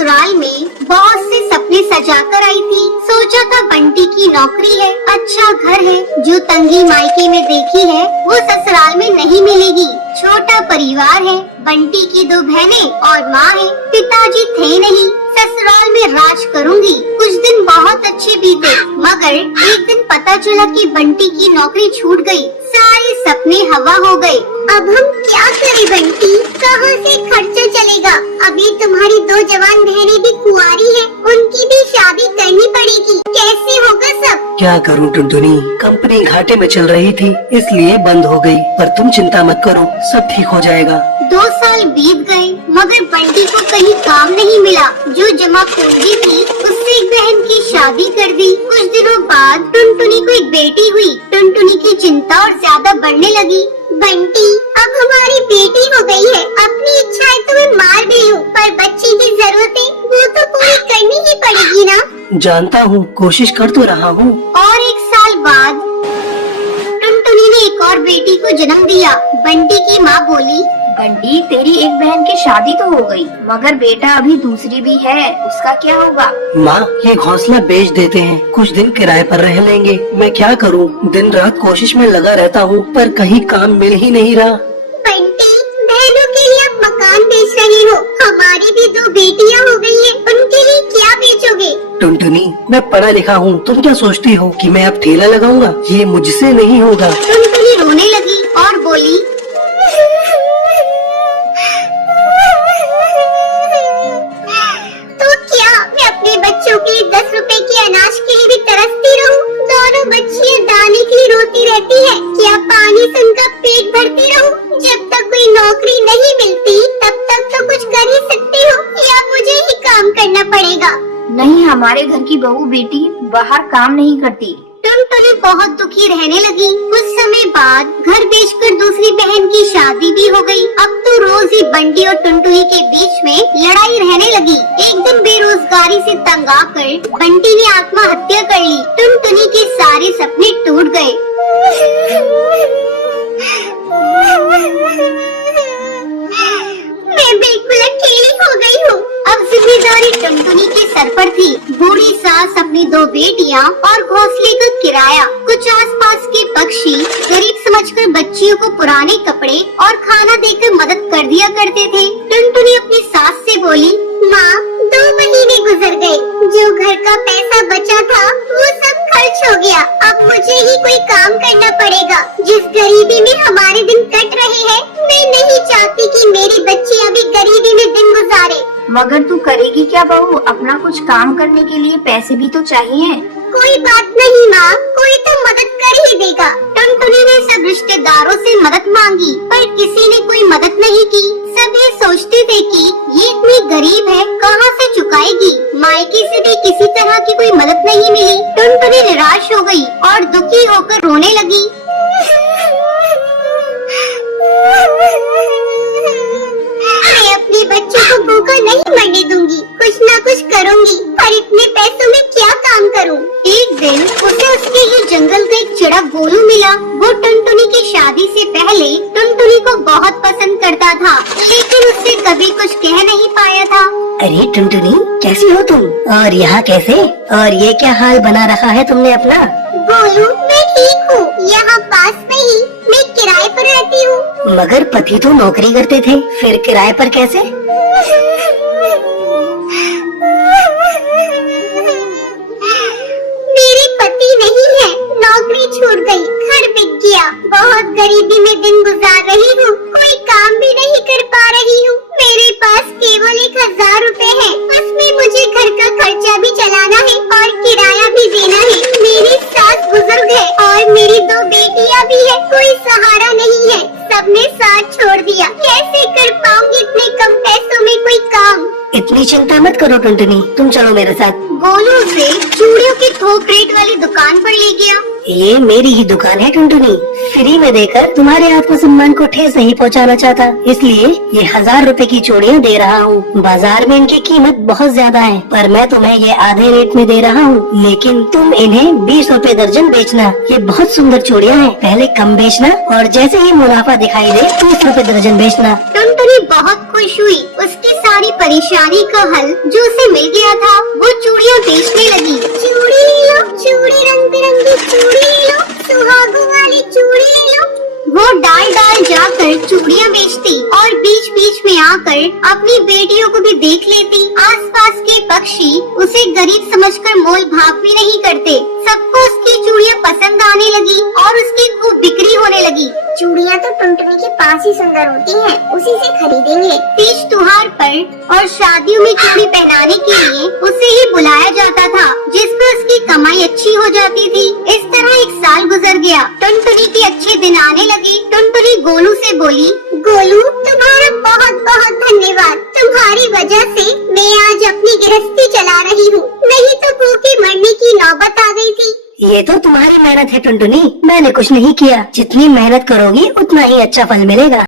ससुराल में बहुत से सपने सजाकर आई थी। सोचा था बंटी की नौकरी है, अच्छा घर है, जो तंगी मायके में देखी है वो ससुराल में नहीं मिलेगी। छोटा परिवार है, बंटी की 2 बहनें और माँ है, पिताजी थे नहीं। ससुराल में राज करूंगी। कुछ दिन बहुत अच्छे बीते, मगर एक दिन पता चला कि बंटी की नौकरी छूट गई। सारे सपने हवा हो गए। अब हम क्या करें बंटी, कहाँ से खर्चा चलेगा? अभी तुम्हारी 2 जवान बहनें भी कुंवारी हैं, उनकी भी शादी करनी पड़ेगी। कैसे होगा सब? क्या करूं टुनटुनी, कंपनी घाटे में चल रही थी इसलिए बंद हो गई, पर तुम चिंता मत करो, सब ठीक हो जाएगा। 2 साल बीत गए मगर बंटी को कहीं काम नहीं मिला। जो जमा पूंजी थी उससे एक बहन की शादी कर दी। कुछ दिनों बाद टुनटुनी को एक बेटी हुई। टुनटुनी की चिंता और ज्यादा बढ़ने लगी। बंटी, अब हमारी बेटी हो गई है, अपनी इच्छाएं तो मैं मार गई हूँ, पर बच्चे की जरूरतें वो तो पूरी करनी ही पड़ेगी ना। जानता हूँ, कोशिश कर तो रहा हूँ। और 1 साल बाद टुनटुनी ने एक और बेटी को जन्म दिया। बंटी की माँ बोली, बंटी, तेरी एक बहन की शादी तो हो गई, मगर बेटा अभी दूसरी भी है, उसका क्या होगा? माँ, ये घोंसला बेच देते हैं, कुछ दिन किराए पर रह लेंगे। मैं क्या करूँ, दिन रात कोशिश में लगा रहता हूँ, पर कहीं काम मिल ही नहीं रहा। बंटी, बहनों के लिए आप मकान बेच रहे हो, हमारी भी 2 बेटियाँ हो गई हैं, उनके लिए क्या बेचोगे? टुनटुनी, मैं पढ़ा लिखा हूँ, तुम क्या सोचती हो कि मैं अब ठेला लगाऊंगा? ये मुझसे नहीं होगा। टुनटुनी रोने लगी और बोली, तो क्या मैं अपने बच्चों के 10 रुपए के अनाज के लिए भी तरसती रहूं? दोनों बच्चियां दाने के लिए रोती रहती है, क्या पानी से उनका पेट भरती रहूं? जब तक कोई नौकरी नहीं मिलती तब तक तो कुछ कर ही सकती हो, या मुझे ही काम करना पड़ेगा? नहीं, हमारे घर की बहू बेटी बाहर काम नहीं करती। टुनटुनी बहुत दुखी रहने लगी। कुछ समय बाद घर बेचकर दूसरी बहन की शादी भी हो गई। अब तो रोज ही बंटी और टुनटुनी के बीच में लड़ाई रहने लगी। एक दिन बेरोजगारी से तंग आकर बंटी ने आत्महत्या कर ली। टुनटुनी के सारे सपने टूट गए। मैं बिल्कुल अकेली हो गई हूँ। अब जिम्मेदारी टुनटुनी के सर पर थी। बूढ़ी सास, अपनी 2 बेटियाँ और घोंसले का किराया। कुछ आसपास के पक्षी गरीब समझकर बच्चियों को पुराने कपड़े और खाना देकर मदद कर दिया करते थे। टुनटुनी अपनी सास से बोली, माँ, 2 महीने गुजर गए, जो घर का पैसा बचा था वो सब खर्च हो गया। अब मुझे ही कोई काम करना पड़ेगा। जिस गरीबी में हमारे दिन कट रहे हैं, मैं नहीं चाहती कि मेरी बच्ची अभी गरीबी में दिन गुजारे। मगर तू करेगी क्या बहू? अपना कुछ काम करने के लिए पैसे भी तो चाहिए। कोई बात नहीं माँ, कोई तो मदद कर ही देगा। टुनटुनी ने सब रिश्तेदारों से मदद मांगी, पर किसी ने कोई मदद नहीं की। सब ये सोचते थे कि ये इतनी गरीब है, कहाँ से चुकाएगी। मायके से भी किसी तरह की कोई मदद नहीं मिली। टुनटुनी निराश हो गई और दुखी होकर रोने लगी। मैं अपने बच्चों को भूखा नहीं मरने दूंगी, कुछ ना कुछ करूंगी, पर इतने पैसों में क्या काम करूं? एक दिन उसे उसके ही जंगल का एक चिड़क गोलू मिला। वो टुनटुनी की शादी से पहले टुनटुनी को बहुत पसंद करता था, लेकिन उससे कभी कुछ कह नहीं पाया था। अरे टुनटुनी, कैसी हो तुम? और यहाँ कैसे? और ये क्या हाल बना रखा है तुमने अपना? गोलू, मैं ठीक हूँ, यहाँ पास में ही मैं किराए पर रहती हूँ। मगर पति तो नौकरी करते थे, फिर किराए पर कैसे? मेरे पति नहीं है, नौकरी छूट गई, घर बिक गया, बहुत गरीबी में दिन गुजार रही हूँ, कोई काम भी नहीं कर पा रही हूँ। मेरे पास केवल 1000 रुपए है, उसमें मुझे घर का खर्चा भी चलाना है और किराया भी देना है। मेरी सास बुजुर्ग है और मेरी 2 बेटियाँ भी है, कोई सहारा नहीं है, सबने साथ छोड़ दिया। कैसे कर पाऊंगी इतने कम पैसों में कोई काम? इतनी चिंता मत करो टुनटुनी, तुम चलो मेरे साथ। गोलू उसे चूड़ियों की थोक रेट वाली दुकान पर ले गया। ये मेरी ही दुकान है टुनटुनी, फ्री में देकर तुम्हारे आत्मसम्मान को ठेस नहीं पहुंचाना चाहता, इसलिए ये 1000 रुपए की चूड़ियाँ दे रहा हूँ। बाजार में इनकी कीमत बहुत ज्यादा है, पर मैं तुम्हें ये आधे रेट में दे रहा हूँ, लेकिन तुम इन्हें 20 रुपए दर्जन बेचना। ये बहुत सुंदर चूड़ियाँ हैं, पहले कम बेचना और जैसे ही मुनाफा दिखाई दे 30 रुपए दर्जन बेचना। टुनटुनी बहुत खुश हुई, उसकी सारी परेशानी बीमारी का हल जो उसे मिल गया था, वो चूड़ियाँ बेचने लगी। चूड़ी ले लो, चूड़ी रंग बिरंगी चूड़ी ले लो, सुहागों वाली चूड़ी ले लो। वो डाल डाल जाकर चूड़ियाँ बेचती और बीच बीच में आकर अपनी बेटियों को भी देख लेती। आसपास के पक्षी उसे गरीब समझकर मोल भाव भी नहीं करते। सबको उसकी चूड़ियाँ पसंद आने लगी और उसकी खूब बिक्री होने लगी। चूड़ियाँ तो टुनटुनी के पास ही सुंदर होती हैं, उसी से खरीदेंगे। तीज त्योहार पर और शादियों में चूड़ी पहनाने के लिए उसे ही बुलाया जाता था, जिसमें उसकी कमाई अच्छी हो जाती थी। इस तरह एक साल गुजर गया। टुनटुनी के अच्छे दिन आने लगे। टुनटुनी गोलू से बोली, गोलू, तुम्हारा बहुत बहुत धन्यवाद। तुम्हारी वजह से मैं आज अपनी गृहस्थी चला रही हूँ, नहीं तो भूखे मरने की नौबत आ गई थी। ये तो तुम्हारी मेहनत है टुनटुनी, मैंने कुछ नहीं किया। जितनी मेहनत करोगी उतना ही अच्छा फल मिलेगा।